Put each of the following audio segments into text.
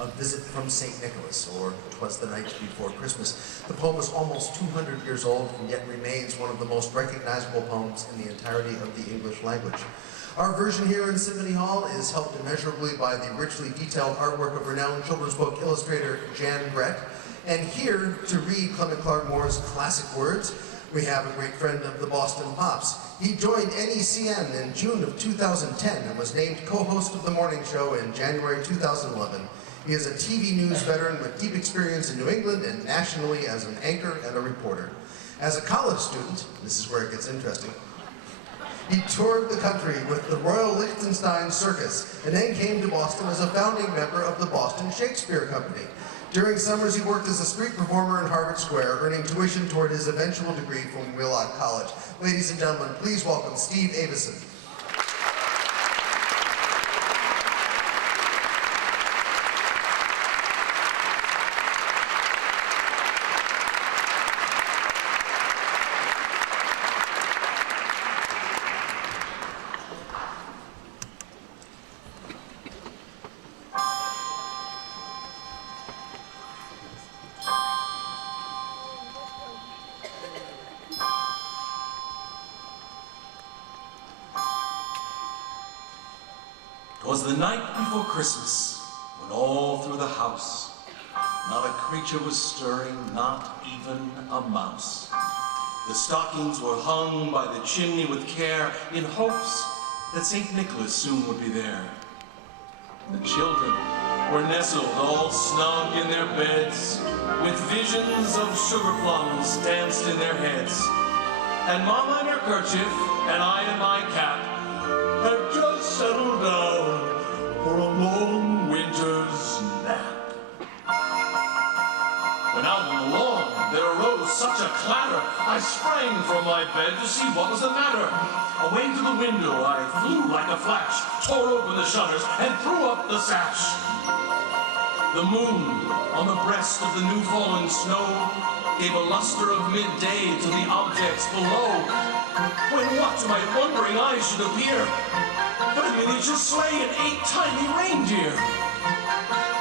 A Visit from St. Nicholas, or 'Twas the Night Before Christmas. The poem is almost 200 years old and yet remains one of the most recognizable poems in the entirety of the English language. Our version here in Symphony Hall is helped immeasurably by the richly detailed artwork of renowned children's book illustrator Jan Brett. And here to read Clement Clarke Moore's classic words, we have a great friend of the Boston Pops. He joined NECN in June of 2010 and was named co-host of the morning show in January 2011. He is a TV news veteran with deep experience in New England and nationally as an anchor and a reporter. As a college student, this is where it gets interesting, he toured the country with the Royal Liechtenstein Circus and then came to Boston as a founding member of the Boston Shakespeare Company. During summers, he worked as a street performer in Harvard Square, earning tuition toward his eventual degree from Wheelock College. Ladies and gentlemen, please welcome Steve Aveson. Twas the night before Christmas, when all through the house, not a creature was stirring, not even a mouse. The stockings were hung by the chimney with care, in hopes that St. Nicholas soon would be there. The children were nestled all snug in their beds, with visions of sugar plums danced in their heads. And Mama in her kerchief, and I in my cap, had just settled down for a long winter's nap. When out on the lawn there arose such a clatter, I sprang from my bed to see what was the matter. Away to the window I flew like a flash, tore open the shutters and threw up the sash. The moon on the breast of the new-fallen snow gave a luster of midday to the objects below, when what to my wondering eyes should appear but a miniature sleigh and 8 tiny reindeer.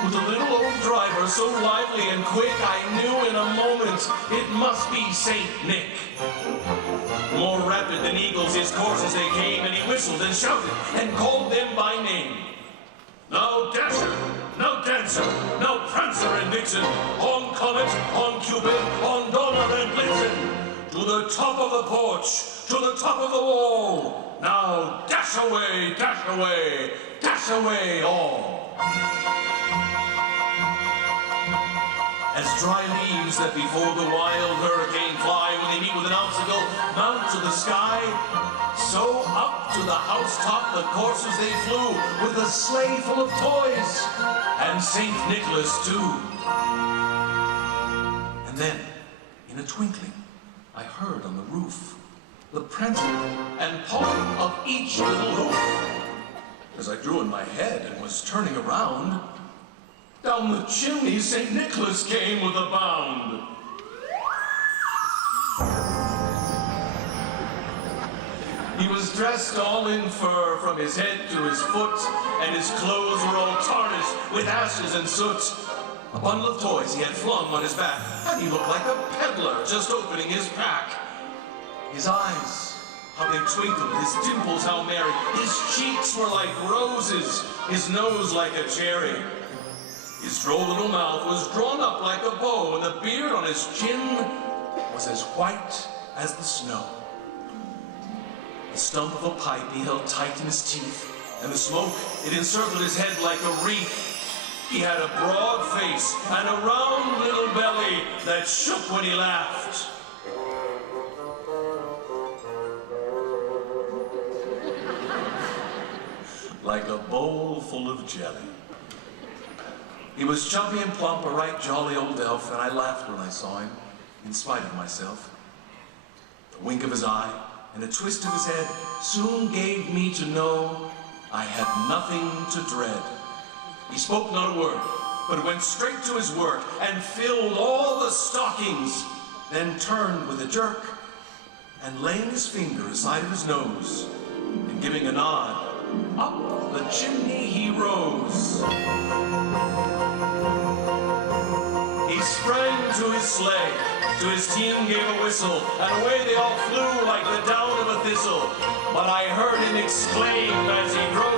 With a little old driver so lively and quick, I knew in a moment it must be Saint Nick. More rapid than eagles his coursers they came, and he whistled and shouted and called them by name. Now Dasher, now Dancer, now Prancer and Vixen, on Comet, on Cupid, on Donner and Blitzen. To the top of the porch, to the top of the wall. Now dash away, dash away, dash away all. As dry leaves that before the wild hurricane fly when they meet with an obstacle mount to the sky, so up to the housetop the coursers they flew, with a sleigh full of toys, and St. Nicholas too. And then, in a twinkling, I heard on the roof the prancing and pawing of each little hoof. As I drew in my head and was turning around, down the chimney St. Nicholas came with a bound. He was dressed all in fur from his head to his foot, and his clothes were all tarnished with ashes and soot. A bundle of toys he had flung on his back, and he looked like a peddler just opening his pack. His eyes, how they twinkled, his dimples how merry, his cheeks were like roses, his nose like a cherry. His droll little mouth was drawn up like a bow, and the beard on his chin was as white as the snow. The stump of a pipe he held tight in his teeth, and the smoke, it encircled his head like a wreath. He had a broad face and a round little belly that shook when he laughed. Like a bowl full of jelly. He was chubby and plump, a right jolly old elf, and I laughed when I saw him, in spite of myself. The wink of his eye and a twist of his head soon gave me to know I had nothing to dread. He spoke not a word, but went straight to his work and filled all the stockings, then turned with a jerk and laying his finger aside of his nose and giving a nod, up the chimney he rose. sprang to his sleigh, to his team gave a whistle, and away they all flew like the down of a thistle. But I heard him exclaim as he drove